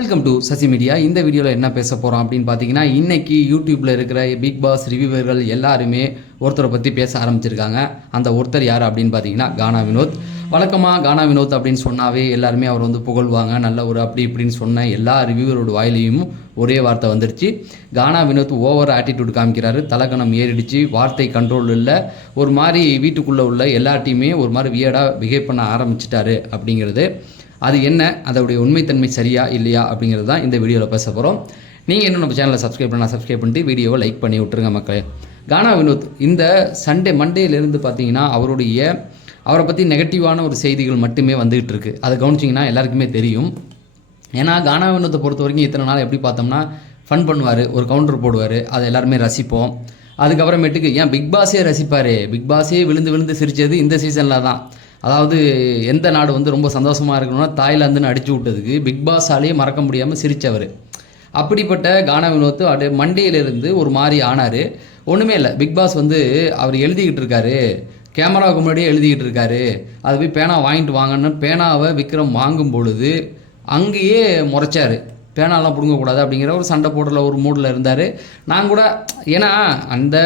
Welcome to Sasi media இந்த வீடியோவில் என்ன பேச போகிறோம் அப்படின்னு பார்த்தீங்கன்னா இன்றைக்கி யூடியூப்பில் இருக்கிற பிக் பாஸ் ரிவ்யூவர்கள் எல்லாருமே ஒருத்தரை பற்றி பேச ஆரம்பிச்சிருக்காங்க. அந்த ஒருத்தர் யார் அப்படின்னு பார்த்தீங்கன்னா கானா வினோத். வழக்கமாக கானா வினோத் அப்படின்னு சொன்னாவே எல்லாருமே அவர் வந்து புகழ்வாங்க. நல்ல ஒரு அப்படி இப்படின்னு சொன்ன எல்லா ரிவ்யூவரோட வாயிலையும் ஒரே வார்த்தை வந்துருச்சு. கானா வினோத் ஓவர் ஆட்டிடியூட் காமிக்கிறாரு. தலகணம் ஏறிடுச்சு. வார்த்தை கண்ட்ரோல் இல்லை. ஒரு மாதிரி வீட்டுக்குள்ளே உள்ள எல்லாட்டையுமே ஒரு மாதிரி வியடாக பிஹேவ் பண்ண ஆரம்பிச்சிட்டாரு அப்படிங்கிறது. அது என்ன? அதோடைய உண்மைத்தன்மை சரியா இல்லையா அப்படிங்கிறது தான் இந்த வீடியோவில் பேச போகிறோம் நீங்கள் இன்னும் நம்ம சேனலை சப்ஸ்கிரைப் பண்ணால் சப்ஸ்கிரைப் பண்ணிட்டு வீடியோவை லைக் பண்ணி விட்டுருங்க மக்களே. கானா வினோத் இந்த சண்டே மண்டேலேருந்து பார்த்தீங்கன்னா அவருடைய அவரை பற்றி நெகட்டிவான ஒரு செய்திகள் மட்டுமே வந்துகிட்டு இருக்கு. அதை கவனிச்சிங்கன்னா எல்லாருக்குமே தெரியும். ஏன்னா கானா வினோத்தை பொறுத்த வரைக்கும் இத்தனை நாள் எப்படி பார்த்தோம்னா ஃபன் பண்ணுவார் ஒரு கவுண்டர் போடுவார் அதை எல்லாருமே ரசிப்போம். அதுக்கப்புறமேட்டுக்கு ஏன் பிக் பாஸே ரசிப்பார்? பிக் பாஸே விழுந்து விழுந்து சிரிச்சது இந்த சீசனில் தான். அதாவது எந்த நாடு வந்து ரொம்ப சந்தோஷமாக இருக்கணும்னா தாய்லாந்துன்னு அடிச்சு விட்டதுக்கு பிக் பாஸாலேயே மறக்க முடியாமல் சிரித்தவர் அப்படிப்பட்ட கானா வினோத் அடு மண்டியிலிருந்து ஒரு மாதிரி ஆனார். ஒன்றுமே இல்லை. பிக் பாஸ் வந்து அவர் எழுதிக்கிட்டு இருக்காரு. கேமராவுக்கு முன்னாடியே எழுதிக்கிட்டு இருக்காரு. அது போய் பேனா வாங்கிட்டு வாங்கன்னு பேனாவை விக்ரம் வாங்கும் பொழுது அங்கேயே முறைச்சார். பேனாலாம் பிடுங்கக்கூடாது அப்படிங்கிற ஒரு சண்டை போடுற ஒரு மூடில் இருந்தார். நான் கூட ஏன்னா அந்த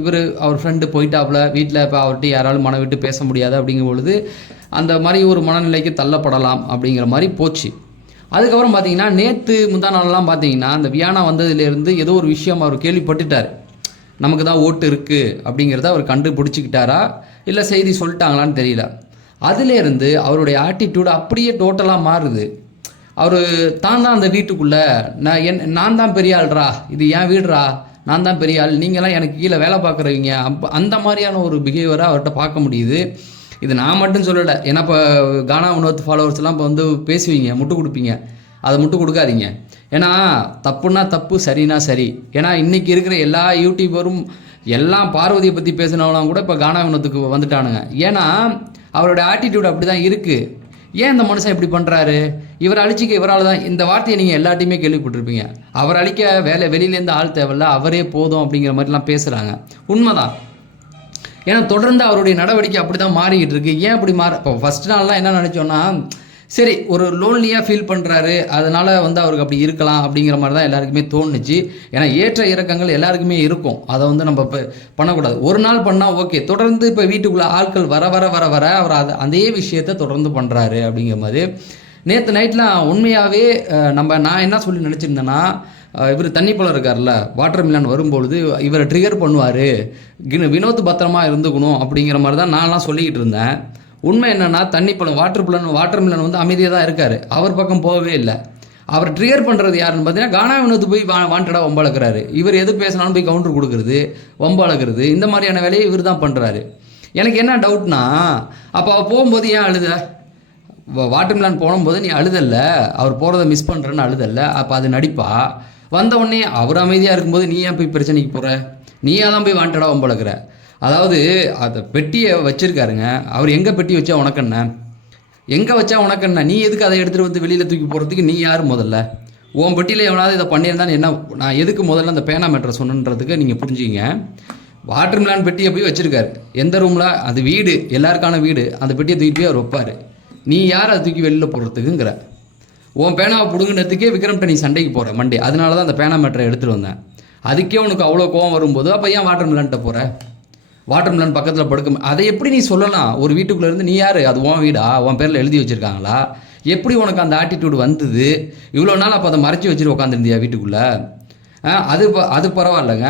இவர் அவர் ஃப்ரெண்டு போயிட்டாப்புல வீட்டில் இப்போ அவர்கிட்ட யாராலும் மன விட்டு பேச முடியாது அப்படிங்கும் பொழுது அந்த மாதிரி ஒரு மனநிலைக்கு தள்ளப்படலாம் அப்படிங்கிற மாதிரி போச்சு. அதுக்கப்புறம் பார்த்தீங்கன்னா நேற்று முந்தா நாள்லாம் பார்த்தீங்கன்னா அந்த வியானா வந்ததுலேருந்து ஏதோ ஒரு விஷயம் அவர் கேள்விப்பட்டுட்டார். நமக்கு தான் ஓட்டு இருக்குது அப்படிங்கிறத அவர் கண்டுபிடிச்சிக்கிட்டாரா? இல்லை செய்தி சொல்லிட்டாங்களான்னு தெரியல. அதுலேருந்து அவருடைய ஆட்டிடியூட் அப்படியே டோட்டலாக மாறுது. அவர் தான் தான் அந்த வீட்டுக்குள்ளே. நான் என் நான் தான் பெரிய ஆள்ரா. இது என் வீடுறா நான் தான் பெரிய ஆள். நீங்களாம் எனக்கு கீழே வேலை பார்க்குறவங்க. அப்போ அந்த மாதிரியான ஒரு பிஹேவியரை அவர்கிட்ட பார்க்க முடியுது. இது நான் மட்டும் சொல்லலை. ஏன்னா இப்போ கானா உணவத்து ஃபாலோவர்ஸ்லாம் இப்போ வந்து பேசுவீங்க முட்டு கொடுப்பீங்க. அதை முட்டு கொடுக்காதீங்க. ஏன்னா தப்புன்னா தப்பு சரினா சரி. ஏன்னா இன்றைக்கி இருக்கிற எல்லா யூடியூபரும் எல்லாம் பார்வதியை பற்றி பேசினவங்களாம் கூட இப்போ கானா வினோத்துக்கு வந்துட்டானுங்க. ஏன்னா அவரோட ஆட்டிடியூட் அப்படி தான் இருக்குது ஏன் இந்த மனுஷன் இப்படி பண்ணுறாரு இவர் அழிச்சிக்க இவரால் தான் இந்த வார்த்தையை நீங்கள் எல்லாத்தையுமே கேள்விப்பட்டிருப்பீங்க. அவர் அழிக்க வேலை வெளியிலேருந்து ஆள் தேவையில்ல அவரே போதும் அப்படிங்கிற மாதிரிலாம் பேசுகிறாங்க உண்மைதான். ஏன்னா தொடர்ந்து அவருடைய நடவடிக்கை அப்படி தான் மாறிக்கிட்டு இருக்கு. ஏன் அப்படி மாற இப்போ ஃபஸ்ட் நாள்லாம் என்ன நினச்சோன்னா சரி ஒரு லோன்லியாக ஃபீல் பண்ணுறாரு அதனால் வந்து அவருக்கு அப்படி இருக்கலாம் அப்படிங்கிற மாதிரி தான் எல்லாருக்குமே தோணுச்சு. ஏன்னா ஏற்ற இறக்கங்கள் எல்லாருக்குமே இருக்கும். அதை வந்து நம்ம இப்போ பண்ணக்கூடாது. ஒரு நாள் பண்ணால் ஓகே தொடர்ந்து இப்போ வீட்டுக்குள்ளே ஆட்கள் வர வர வர வர அவர் அது அதே விஷயத்தை தொடர்ந்து பண்ணுறாரு அப்படிங்கிற மாதிரி. நேற்று நைட்லாம் உண்மையாகவே நம்ம நான் என்ன சொல்லி நினச்சிருந்தேன்னா இவர் தண்ணி போல இருக்கார்ல வாட்டர் மில்லன் வரும்பொழுது இவரை ட்ரிகர் பண்ணுவார். வினோத் பத்திரமா இருந்துக்கணும் அப்படிங்கிற மாதிரி தான் நான்லாம் சொல்லிக்கிட்டு இருந்தேன். உண்மை என்னன்னா தண்ணி பழம் வாட்டர் பிளன் வாட்டர் மிலன் வந்து அமைதியாக தான் இருக்கார். அவர் பக்கம் போகவே இல்லை. அவர் ட்ரிகர் பண்ணுறது யாருன்னு பார்த்தீங்கன்னா கானா வினோத்து போய் வா வாண்டடாக வம்பளக்குறாரு இவர் எது பேசினாலும் போய் கவுண்டர் கொடுக்குறது வம்பளக்குறது இந்த மாதிரியான வேலையை இவர் தான் பண்ணுறாரு எனக்கு என்ன டவுட்னா அப்போ அவள் போகும்போது ஏன் அழுத? வாட்டர் மிலான் போகும்போது நீ அழுதல்ல அவர் போகிறத மிஸ் பண்ணுறேன்னு அழுதல்ல அப்போ அது நடிப்பா? வந்த உடனே அவர் அமைதியாக இருக்கும்போது நீ ஏன் போய் பிரச்சனைக்கு போகிற நீயா தான் போய் வாண்டடாக வம்பளக்குற அதாவது அந்த பெட்டியை வச்சிருக்காருங்க. அவர் எங்கே பெட்டி வச்சா உனக்கண்ண எங்கே வச்சா உனக்கண்ண நீ எதுக்கு அதை எடுத்துகிட்டு வந்து வெளியில் தூக்கி போகிறதுக்கு நீ யார் முதல்ல? உன் பெட்டியில் எவனாவது இதை பண்ணியிருந்தான்னு என்ன நான் எதுக்கு முதல்ல அந்த பேனா மேட்ரை சொன்னன்றதுக்கு நீங்கள் புரிஞ்சுங்க வாட்டர் மிலான் பெட்டியை போய் வச்சுருக்காரு. எந்த ரூமில்? அது வீடு. எல்லாருக்கான வீடு. அந்த பெட்டியை தூக்கி போய் அவர் வைப்பார். நீ யார் அதை தூக்கி வெளியில் போடுறதுக்குங்கிற. உன் பேனாவை பிடுங்கினதுக்கே விக்ரம்கிட்ட நீ சண்டைக்கு போகிற மண்டே. அதனால தான் அந்த பேனா மேட்டரை எடுத்துகிட்டு வந்தேன். அதுக்கே உனக்கு அவ்வளோ கோவம் வரும்போது அப்போ ஏன் வாட்டர் மிலான்ட்ட போகிற வாட்டர் மிலன் பக்கத்தில் படுக்க அதை எப்படி நீ சொல்லலாம்? ஒரு வீட்டுக்குள்ளே இருந்து நீ யார்? அது உன் வீடா? உன் பேரில் எழுதி வச்சுருக்காங்களா? எப்படி உனக்கு அந்த ஆட்டிடியூட் வந்தது? இவ்வளோ நாள் அப்போ அதை மறைச்சி வச்சுட்டு உட்காந்துருந்தியா வீட்டுக்குள்ளே? அது ப- அது பரவாயில்லைங்க.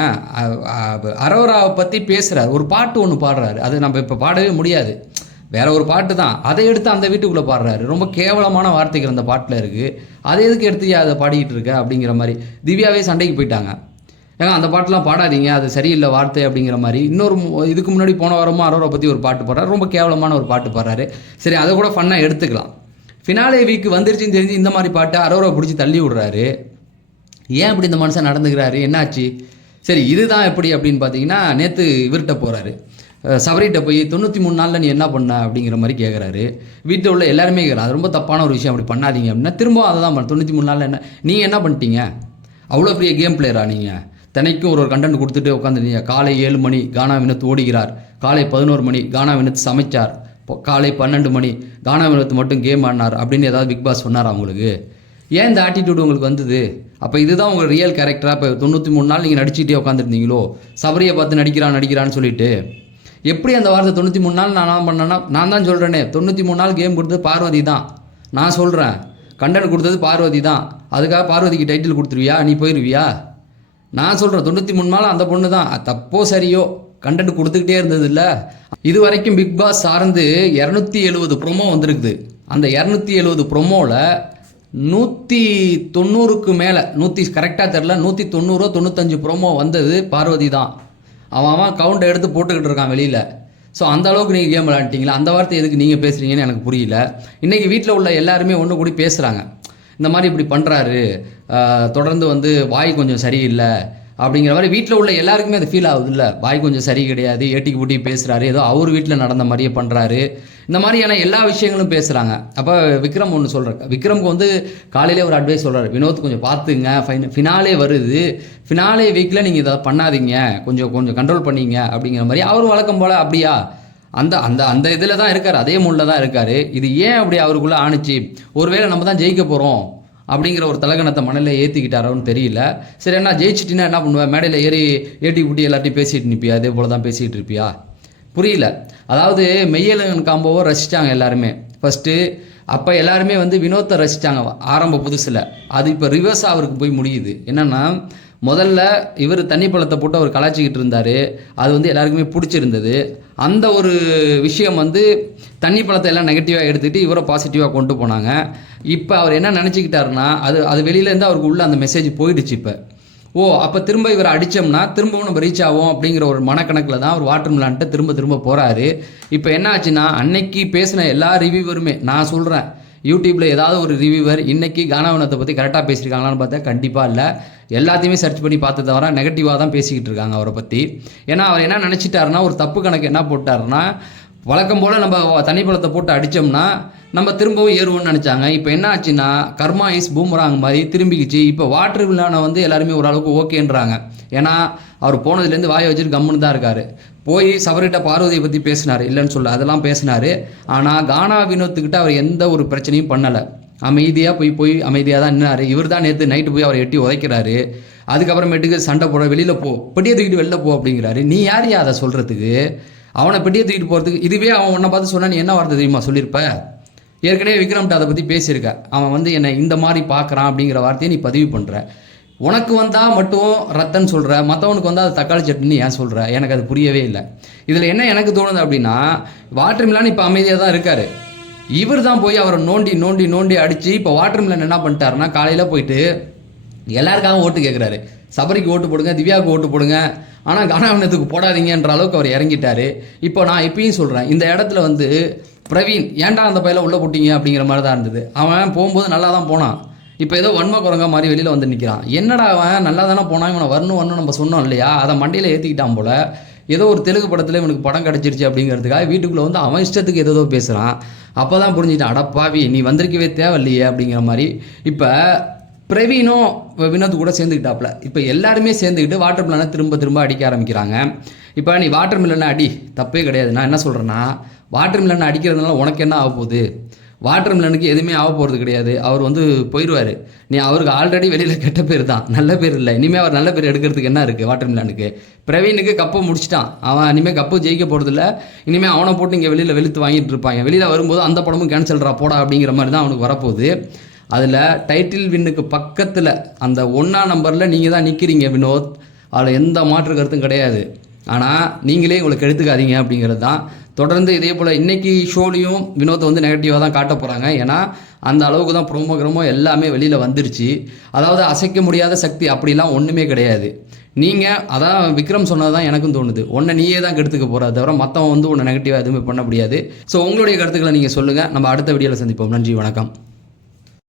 அரோராவை பற்றி பேசுகிறார் ஒரு பாட்டு ஒன்று பாடுறாரு. அது நம்ம இப்போ பாடவே முடியாது. வேற ஒரு பாட்டு தான். அதை எடுத்து அந்த வீட்டுக்குள்ளே பாடுறாரு. ரொம்ப கேவலமான வார்த்தைகள் அந்த பாட்டில் இருக்குது அதை எதுக்கு எடுத்து அதை பாடிக்கிட்டு இருக்க அப்படிங்கிற மாதிரி திவ்யாவே சண்டைக்கு போயிட்டாங்க. ஏன்னா அந்த பாட்டெலாம் பாடாதீங்க அது சரியில்லை வார்த்தை அப்படிங்கிற மாதிரி. இன்னொரு இதுக்கு முன்னாடி போன வாரமும் அரோரா பற்றி ஒரு பாட்டு பாடுறாரு. ரொம்ப கேவலமான ஒரு பாட்டு பாடுறாரு. சரி அதை கூட ஃபன்னாக எடுத்துக்கலாம். ஃபினாலே வீக் வந்துருச்சுன்னு தெரிஞ்சு இந்த மாதிரி பாட்டு அரோரா பிடிச்சி தள்ளி விடுறாரு. ஏன் இப்படி இந்த மனுஷன் நடந்துக்கிறாரு? என்னாச்சு? சரி இதுதான் எப்படி அப்படின்னு பார்த்தீங்கன்னா நேற்று இவர்கிட்ட போகிறாரு சபரிகிட்ட போய் தொண்ணூற்றி மூணு நாளில் நீ என்ன பண்ண? அப்படிங்கிற மாதிரி கேட்குறாரு வீட்டில் உள்ள எல்லாருமே கேட்குறாரு அது ரொம்ப தப்பான ஒரு விஷயம். அப்படி பண்ணாதீங்க. அப்படின்னா திரும்பவும் அதை தான் பண்ண. தொண்ணூற்றி மூணு நாளில் என்ன? நீங்கள் என்ன பண்ணிட்டீங்க? அவ்வளோ பெரிய கேம் பிளேயரா நீங்கள் தினைக்கும் ஒரு ஒரு கண்டென்ட் கொடுத்துட்டு உட்காந்துருந்தீங்க காலை ஏழு மணி கானா வினத்து ஓடுகிறார். காலை பதினோரு மணி கானா வினத்து சமைச்சார். காலை பன்னெண்டு மணி கானா வினத்து மட்டும் கேம் ஆடினார் அப்படின்னு ஏதாவது பிக் பாஸ் சொன்னார் அவங்களுக்கு ஏன் இந்த ஆட்டிடியூட் உங்களுக்கு வந்தது? அப்போ இதுதான் உங்கள் ரியல் கேரக்டராக இப்போ தொண்ணூற்றி மூணு நாள் நீங்கள் நடிச்சுட்டே உட்காந்துருந்தீங்களோ சபரியை பார்த்து நடிக்கிறான் நடிக்கிறான்னு சொல்லிட்டு. எப்படி அந்த வாரத்தை தொண்ணூற்றி மூணு நாள் நான் பண்ணேன்னா நான் தான் சொல்கிறேனே தொண்ணூற்றி மூணு நாள் கேம் கொடுத்தது பார்வதி தான். நான் சொல்கிறேன் கண்டென்ட் கொடுத்தது பார்வதி தான். அதுக்காக பார்வதிக்கு டைட்டில் கொடுத்துருவியா? நீ போயிடுவியா நான் சொல்கிறேன் தொண்ணூற்றி மூணு நாள் அந்த பொண்ணு தான் தப்போ சரியோ? கண்டென்ட் கொடுத்துக்கிட்டே இருந்தது இல்லை? இது வரைக்கும் பிக் பாஸ் சார்ந்து இரநூத்தி எழுபது ப்ரொமோ வந்திருக்குது. அந்த இரநூத்தி எழுபது ப்ரொமோவில் நூற்றி தொண்ணூறுக்கு மேலே நூற்றி கரெக்டாக தெரில நூற்றி தொண்ணூறோ தொண்ணூத்தஞ்சு ப்ரோமோ வந்தது பார்வதி தான். அவன் அவன் கவுண்டை எடுத்து போட்டுக்கிட்டு இருக்கான் வெளியில். ஸோ அந்த அளவுக்கு நீங்கள் கேம் விளாண்டிங்களா அந்த வார்த்தை எதுக்கு நீங்கள் பேசுகிறீங்கன்னு எனக்கு புரியல. இன்றைக்கி வீட்டில் உள்ள எல்லாருமே ஒன்று கூடி பேசுகிறாங்க இந்த மாதிரி இப்படி பண்ணுறாரு தொடர்ந்து வந்து வாய் கொஞ்சம் சரியில்லை அப்படிங்கிற மாதிரி வீட்டில் உள்ள எல்லாருக்குமே அது ஃபீல் ஆகுது இல்லை வாய் கொஞ்சம் சரி கிடையாது ஏட்டிக்கு பூட்டி பேசுகிறாரு ஏதோ அவர் வீட்டில் நடந்த மாதிரியே பண்ணுறாரு இந்த மாதிரியான எல்லா விஷயங்களும் பேசுகிறாங்க அப்போ விக்ரம் ஒன்று சொல்கிறார் விக்ரம்க்கு வந்து காலையிலே ஒரு அட்வைஸ் சொல்கிறார் வினோத் கொஞ்சம் பார்த்துங்க. ஃபைன் ஃபினாலே வருது. ஃபினாலே வீக்கில் நீங்கள் இதை பண்ணாதீங்க. கொஞ்சம் கொஞ்சம் கண்ட்ரோல் பண்ணிங்க. அப்படிங்கிற மாதிரி அவர் வழக்கம் போல் அப்படியா? அந்த அந்த அந்த இதில் தான் இருக்கார். அதே மூலில் தான் இருக்கார். இது ஏன் அப்படி அவருக்குள்ளே ஆணுச்சு? ஒருவேளை நம்ம தான் ஜெயிக்க போகிறோம் அப்படிங்கிற ஒரு தலகணத்தை மணலில் ஏற்றிக்கிட்டாரோன்னு தெரியல. சரி என்ன ஜெயிச்சிட்டினா என்ன பண்ணுவேன் மேடையில் ஏறி ஏட்டி குட்டி எல்லாத்தையும் பேசிட்டு நிற்பியா அதே போல் தான் பேசிகிட்டு இருப்பியா? புரியல. அதாவது மெய்யலகன் காம்போவை ரசித்தாங்க எல்லாருமே. ஃபஸ்ட்டு அப்போ எல்லாருமே வந்து வினோத்தை ரசித்தாங்க ஆரம்ப புதுசில். அது இப்போ ரிவர்ஸ் அவருக்கு போய் முடியுது. என்னென்னா முதல்ல இவர் தண்ணி பழத்தை போட்டு அவர் கலாச்சிக்கிட்டு இருந்தார். அது வந்து எல்லாருக்குமே பிடிச்சிருந்தது. அந்த ஒரு விஷயம் வந்து தண்ணி பழத்தை எல்லாம் நெகட்டிவாக எடுத்துகிட்டு இவரை பாசிட்டிவாக கொண்டு போனாங்க. இப்போ அவர் என்ன நினச்சிக்கிட்டாருன்னா அது அது வெளியிலேருந்து அவருக்கு உள்ள அந்த மெசேஜ் போயிடுச்சு இப்போ. ஓ அப்போ திரும்ப இவர் அடித்தோம்னா திரும்பவும் நம்ம ரீச் ஆகும் அப்படிங்கிற ஒரு மனக்கணக்கில் தான் அவர் வாட்டர் மிலான்ட்டு திரும்ப திரும்ப போகிறாரு இப்போ என்ன ஆச்சுன்னா அன்னைக்கு பேசின எல்லா ரிவ்யூவருமே நான் சொல்கிறேன் யூடியூப்பில் ஏதாவது ஒரு ரிவ்யூவர் இன்னைக்கு கானாவனத்தை பற்றி கரெக்டாக பேசியிருக்காங்களான்னு பார்த்தா கண்டிப்பாக இல்லை. எல்லாத்தையுமே சர்ச் பண்ணி பார்த்து தவிர நெகட்டிவாக தான் பேசிக்கிட்டு இருக்காங்க அவரை பற்றி ஏன்னா அவர் என்ன நினச்சிட்டாருன்னா ஒரு தப்பு கணக்கு என்ன போட்டாருன்னா வழக்கம் போல் நம்ம தனி பழத்தை போட்டு அடித்தோம்னா நம்ம திரும்பவும் ஏறுவோம்னு நினச்சாங்க. இப்போ என்ன ஆச்சுன்னா கர்மா இஸ் பூமராங் மாதிரி திரும்பிக்கிச்சு. இப்போ வாட்டர் வில்லானை வந்து எல்லாருமே ஓரளவுக்கு ஓகேன்றாங்க. ஏன்னா அவர் போனதுலேருந்து வாயை வச்சுட்டு கம்முன்னு தான் இருக்கார். போய் சபரிட்ட பார்வதியை பற்றி பேசினார். இல்லைன்னு சொல்ல அதெல்லாம் பேசினார். ஆனால் கானா வினோத்துக்கிட்ட அவர் எந்த ஒரு பிரச்சனையும் பண்ணலை. அமைதியாக போய் போய் அமைதியாக தான் நின்னார். இவர் தான் நேற்று நைட்டு போய் அவரை எட்டி உதைக்கிறாரு. அதுக்கப்புறமேட்டுக்கு சண்டை போட வெளியில் போ பெட்டியை தூக்கிட்டு வெளில போ அப்படிங்கிறாரு. நீ யார் அதை சொல்கிறதுக்கு அவனை பெட்டியை தூக்கிட்டு போகிறதுக்கு இதுவே அவன் உன்னை பார்த்து சொன்னா நீ என்ன வார்த்தை தெரியுமா சொல்லியிருப்ப? ஏற்கனவே விக்ரம்கிட்ட அதை பற்றி பேசியிருக்கார் அவன் வந்து என்னை இந்த மாதிரி பார்க்குறான் அப்படிங்கிற வார்த்தையை நீ பதிவு பண்ணுற உனக்கு வந்தால் மட்டும் ரத்தன் சொல்கிற மற்றவனுக்கு வந்தால் அது தக்காளி சட்னின்னு ஏன் சொல்கிற எனக்கு அது புரியவே இல்லை. இதில் என்ன எனக்கு தோணுது அப்படின்னா வாட்டர் இப்போ அமைதியாக தான் இருக்கார். இவர் தான் போய் அவரை நோண்டி நோண்டி நோண்டி அடித்து இப்போ வாட்டர்மிலன் என்ன பண்ணிட்டாருன்னா காலையில் போயிட்டு எல்லாருக்காகவும் ஓட்டு கேட்குறாரு சபரிக்கு ஓட்டு போடுங்க திவ்யாவுக்கு ஓட்டு போடுங்க. ஆனால் கனவனத்துக்கு போடாதீங்கன்ற அளவுக்கு அவர் இறங்கிட்டார். இப்போ நான் இப்பயும் சொல்கிறேன் இந்த இடத்துல வந்து பிரவீன் ஏன்டா அந்த பையில உள்ளே போட்டீங்க? அப்படிங்கிற மாதிரி தான் இருந்தது. அவன் போகும்போது நல்லா தான் போனான். இப்போ ஏதோ வன்ம குரங்கா மாதிரி வெளியில் வந்து நிற்கிறான் என்னடா அவன்? நல்லா தானே போனான். இவனை வரணும் வரணும் நம்ம சொன்னோம் இல்லையா? அதை மண்டையில் ஏற்றிக்கிட்டான் போல. ஏதோ ஒரு தெலுங்கு படத்தில் இவனுக்கு படம் கிடச்சிருச்சு அப்படிங்கிறதுக்காக வீட்டுக்குள்ளே வந்து அவன் இஷ்டத்துக்கு ஏதோ பேசுகிறான் அப்போ தான் புரிஞ்சுட்டான் அடப்பாவி நீ வந்திருக்கவே தேவையில்லையே அப்படிங்கிற மாதிரி. இப்போ பிரவீனும் வினோத் கூட சேர்ந்துக்கிட்டாப்புல. இப்போ எல்லாருமே சேர்ந்துக்கிட்டு வாட்டர் மில்லனை திரும்ப திரும்ப அடிக்க ஆரம்பிக்கிறாங்க. இப்போ நீ வாட்டர் மில்லனை அடி தப்பே கிடையாது. நான் என்ன சொல்கிறேன்னா வாட்டர் மிலன் அடிக்கிறதுனால உனக்கு என்ன ஆக போகுது? வாட்டர் மில்லனுக்கு எதுவுமே ஆக போகிறது கிடையாது. அவர் வந்து போயிடுவார் நீ அவருக்கு ஆல்ரெடி வெளியில் கெட்ட பேர் தான். நல்ல பேர் இல்லை. இனிமேல் அவர் நல்ல பேர் எடுக்கிறதுக்கு என்ன இருக்குது வாட்டர் மிலனுக்கு பிரவீனுக்கு கப்பை முடிச்சிட்டான். அவன் இனிமேல் கப்பு ஜெயிக்க போகிறதில்ல இனிமேல் அவனை போட்டு இங்கே வெளியில் வெளுத்து வாங்கிட்டு இருப்பாங்க. வெளியில் வரும்போது அந்த படமும் கேன்சல்ரா போடா அப்படிங்கிற மாதிரி தான் அவனுக்கு வரப்போகுது. அதில் டைட்டில் வின்னுக்கு பக்கத்தில் அந்த ஒன்றா நம்பரில் நீங்கள் தான் நிற்கிறீங்க வினோத். அதில் எந்த மாற்று கருத்தும் கிடையாது. ஆனால் நீங்களே உங்களுக்கு எடுத்துக்காதீங்க அப்படிங்கிறது தான் தொடர்ந்து இதே போல் இன்றைக்கி ஷோலையும் வினோத்தை வந்து நெகட்டிவாக தான் காட்ட போகிறாங்க ஏன்னா அந்த அளவுக்கு தான் ப்ரோமோ கிரமோ எல்லாமே வெளியில் வந்துருச்சு. அதாவது அசைக்க முடியாத சக்தி அப்படிலாம் ஒன்றுமே கிடையாது. நீங்கள் அதான் விக்ரம் சொன்னது தான் எனக்கும் தோணுது. ஒன்றை நீயே தான் கெடுத்துக்க போகிறத தவிர மற்றவன் வந்து உன்னை நெகட்டிவாக எதுவுமே பண்ண முடியாது. ஸோ உங்களுடைய கருத்துக்களை நீங்கள் சொல்லுங்கள் நம்ம அடுத்த வீடியோவில் சந்திப்போம். நன்றி வணக்கம்.